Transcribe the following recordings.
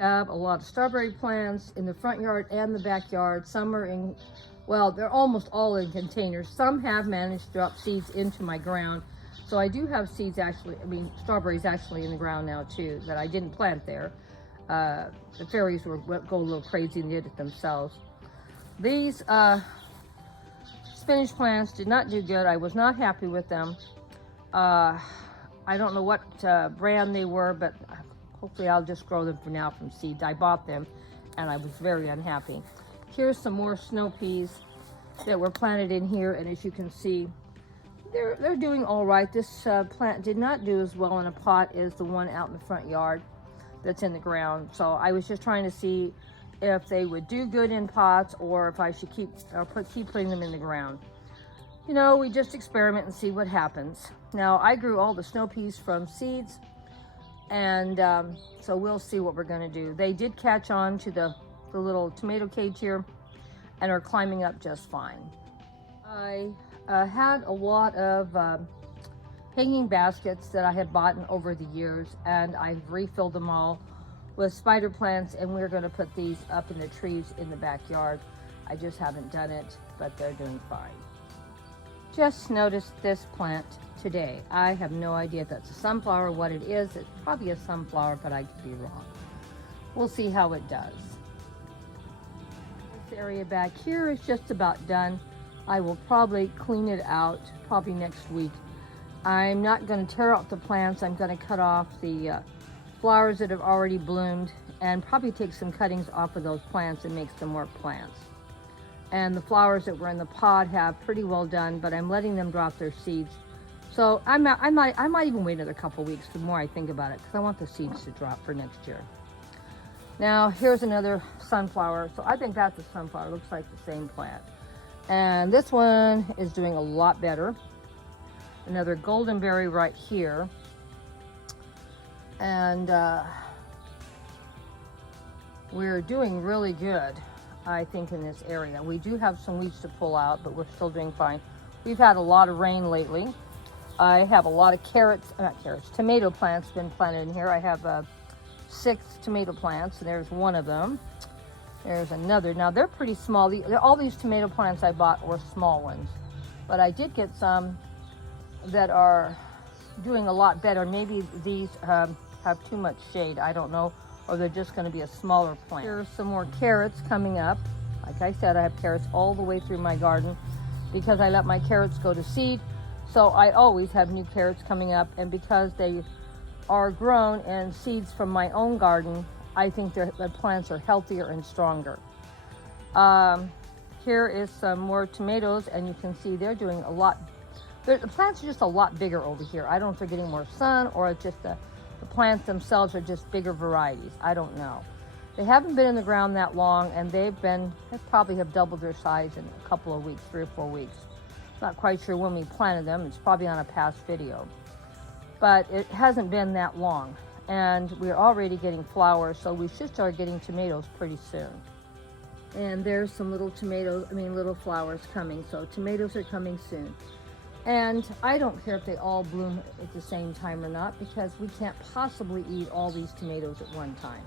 Have a lot of strawberry plants in the front yard and the backyard. Some are in, well, they're almost all in containers. Some have managed to drop seeds into my ground. So I do have seeds actually, strawberries actually in the ground now too, that I didn't plant there. The fairies go a little crazy and did it themselves. These spinach plants did not do good. I was not happy with them. I don't know what brand they were, but hopefully I'll just grow them for now from seeds. I bought them and I was very unhappy. Here's some more snow peas that were planted in here, and as you can see, they're doing all right. This plant did not do as well in a pot as the one out in the front yard that's in the ground. So I was just trying to see if they would do good in pots or if I should keep putting them in the ground. You know, we just experiment and see what happens. Now, I grew all the snow peas from seeds, and so we'll see what we're going to do. They did catch on to the little tomato cage here and are climbing up just fine. I had a lot of hanging baskets that I had bought over the years, and I've refilled them all with spider plants, and we're going to put these up in the trees in the backyard. I just haven't done it, but they're doing fine. Just noticed this plant today. I have no idea if that's a sunflower, what it is. It's probably a sunflower, but I could be wrong. We'll see how it does. This area back here is just about done. I will probably clean it out probably next week. I'm not going to tear out the plants. I'm going to cut off the flowers that have already bloomed and probably take some cuttings off of those plants and make some more plants. And the flowers that were in the pot have pretty well done, but I'm letting them drop their seeds. So I might even wait another couple weeks the more I think about it, because I want the seeds to drop for next year. Now here's another sunflower. So I think that's a sunflower. It looks like the same plant. And this one is doing a lot better. Another golden berry right here. And we're doing really good, I think, in this area. We do have some weeds to pull out, but we're still doing fine. We've had a lot of rain lately. I have a lot of tomato plants been planted in here. I have 6 tomato plants, and there's one of them. There's another. Now they're pretty small. All these tomato plants I bought were small ones, but I did get some that are doing a lot better. Maybe these have too much shade, I don't know, or they're just going to be a smaller plant. Here's some more carrots coming up. Like I said, I have carrots all the way through my garden because I let my carrots go to seed. So I always have new carrots coming up, and because they are grown in seeds from my own garden, I think the plants are healthier and stronger. Here is some more tomatoes, and you can see they're doing a lot. The plants are just a lot bigger over here. I don't know if they're getting more sun or it's just the plants themselves are just bigger varieties. I don't know. They haven't been in the ground that long, and they probably have doubled their size in a couple of weeks, 3 or 4 weeks. Not quite sure when we planted them. It's probably on a past video. But it hasn't been that long, and we're already getting flowers, so we should start getting tomatoes pretty soon. And there's some little little flowers coming, so tomatoes are coming soon. And I don't care if they all bloom at the same time or not, because we can't possibly eat all these tomatoes at one time.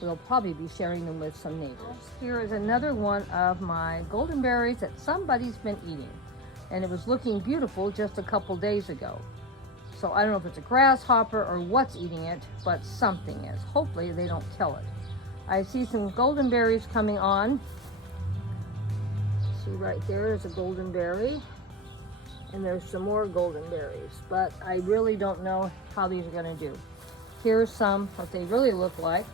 We'll probably be sharing them with some neighbors. Here is another one of my golden berries that somebody's been eating, and it was looking beautiful just a couple days ago. So I don't know if it's a grasshopper or what's eating it, but something is. Hopefully they don't kill it. I see some golden berries coming on. See right there is a golden berry. And there's some more golden berries, but I really don't know how these are going to do. Here's what they really look like.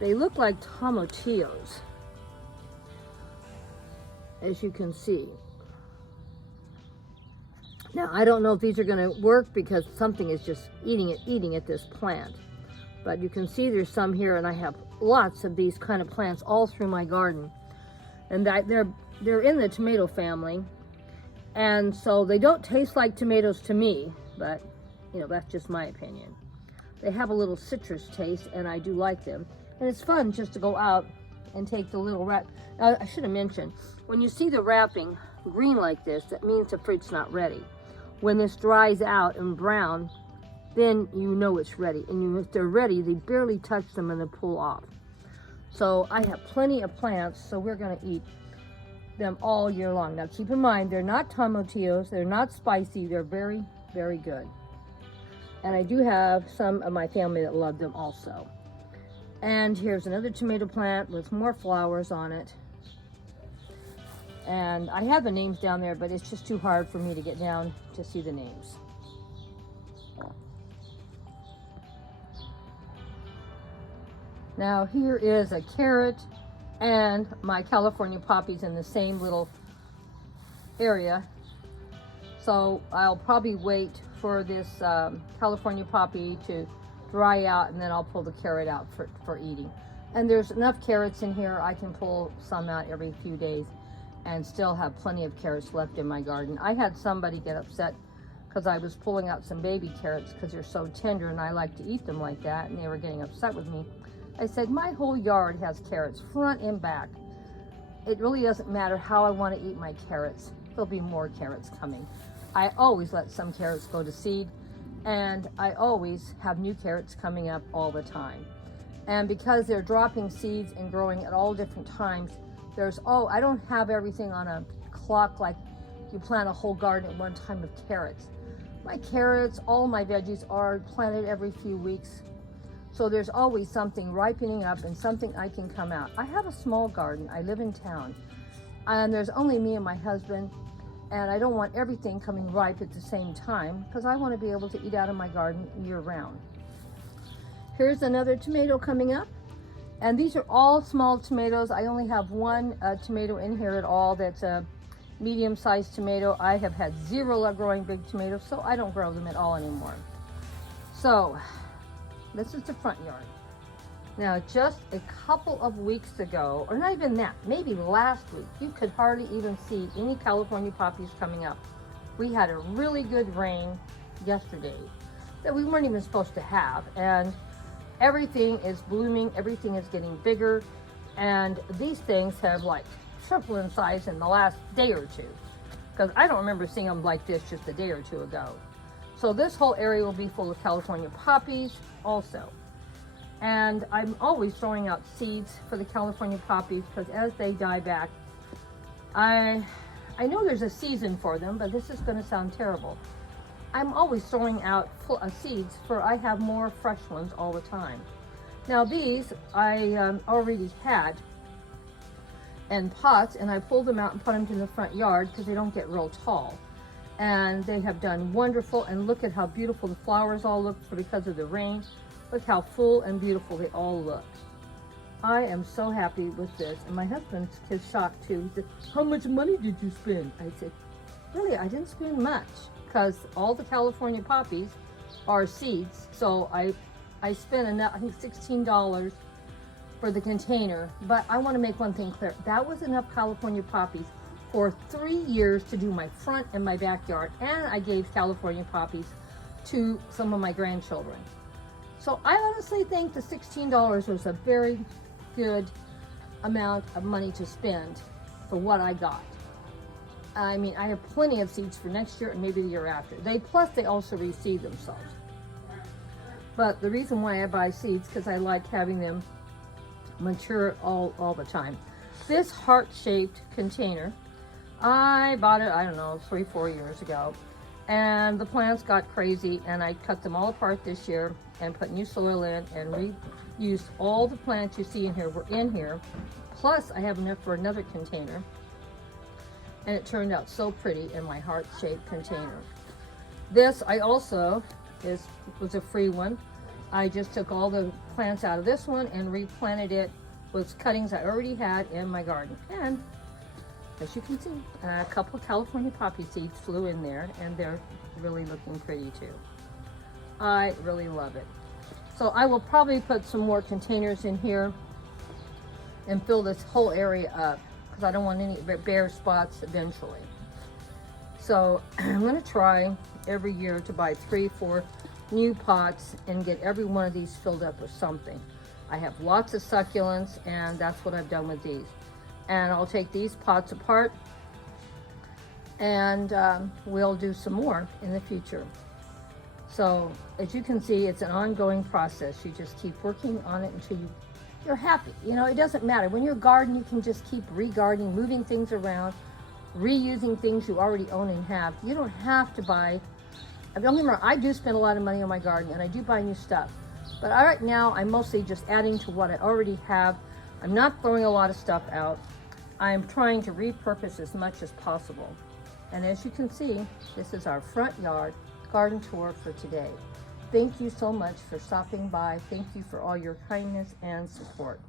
They look like tomatillos, as you can see. Now, I don't know if these are going to work because something is just eating at this plant. But you can see there's some here, and I have lots of these kind of plants all through my garden. And they're in the tomato family. And so they don't taste like tomatoes to me, but that's just my opinion. They have a little citrus taste, and I do like them. And it's fun just to go out and take the little wrap. Now, I should have mentioned, when you see the wrapping green like this, that means the fruit's not ready. When this dries out and brown, then you know it's ready. And if they're ready, they barely touch them and they pull off. So I have plenty of plants, so we're gonna eat them all year long. Now keep in mind, they're not tomatillos, they're not spicy, they're very, very good. And I do have some of my family that love them also. And here's another tomato plant with more flowers on it. And I have the names down there, but it's just too hard for me to get down to see the names. Now here is a carrot and my California poppies in the same little area. So I'll probably wait for this California poppy to dry out, and then I'll pull the carrot out for eating. And there's enough carrots in here, I can pull some out every few days and still have plenty of carrots left in my garden. I had somebody get upset because I was pulling out some baby carrots because they're so tender and I like to eat them like that, and they were getting upset with me. I said, my whole yard has carrots, front and back. It really doesn't matter how I want to eat my carrots. There'll be more carrots coming. I always let some carrots go to seed, and I always have new carrots coming up all the time. And because they're dropping seeds and growing at all different times, I don't have everything on a clock like you plant a whole garden at one time of carrots. My carrots, all my veggies are planted every few weeks. So there's always something ripening up and something I can come out. I have a small garden. I live in town, and there's only me and my husband, and I don't want everything coming ripe at the same time because I want to be able to eat out of my garden year round. Here's another tomato coming up, and these are all small tomatoes. I only have one tomato in here at all that's a medium-sized tomato. I have had zero luck growing big tomatoes, so I don't grow them at all anymore. So this is the front yard. Now, just a couple of weeks ago, or not even that, maybe last week, you could hardly even see any California poppies coming up. We had a really good rain yesterday that we weren't even supposed to have, and everything is blooming, everything is getting bigger, and these things have like tripled in size in the last day or two, because I don't remember seeing them like this just a day or two ago. So this whole area will be full of California poppies also. And I'm always throwing out seeds for the California poppies because as they die back, I know there's a season for them, but this is going to sound terrible. I'm always throwing out seeds for I have more fresh ones all the time. Now these I already had in pots, and I pulled them out and put them in the front yard because they don't get real tall. And they have done wonderful, and look at how beautiful the flowers all look because of the rain. Look how full and beautiful they all look. I am so happy with this, and my husband is shocked too. He said, how much money did you spend? I said, really, I didn't spend much because all the California poppies are seeds. So I spent enough, I think $16 for the container, but I want to make one thing clear. That was enough California poppies for 3 years to do my front and my backyard, and I gave California poppies to some of my grandchildren. So I honestly think the $16 was a very good amount of money to spend for what I got. I mean, I have plenty of seeds for next year and maybe the year after. Plus they also reseed themselves. But the reason why I buy seeds because I like having them mature all the time. This heart-shaped container, I bought it, I don't know, 3-4 years ago. And the plants got crazy, and I cut them all apart this year and put new soil in and reused all the plants you see in here were in here. Plus, I have enough for another container. And it turned out so pretty in my heart-shaped container. This I also was a free one. I just took all the plants out of this one and replanted it with cuttings I already had in my garden. And as you can see, a couple of California poppy seeds flew in there, and they're really looking pretty too. I really love it. So I will probably put some more containers in here and fill this whole area up because I don't want any bare spots eventually. So I'm going to try every year to buy 3-4 new pots and get every one of these filled up with something. I have lots of succulents, and that's what I've done with these. And I'll take these pots apart, and we'll do some more in the future. So as you can see, it's an ongoing process. You just keep working on it until you're happy. You know, it doesn't matter. When you're gardening, you can just keep re-gardening, moving things around, reusing things you already own and have. You don't have to buy. Don't get me wrong, I do spend a lot of money on my garden and I do buy new stuff. But right now, I'm mostly just adding to what I already have. I'm not throwing a lot of stuff out. I'm trying to repurpose as much as possible. And as you can see, this is our front yard garden tour for today. Thank you so much for stopping by. Thank you for all your kindness and support.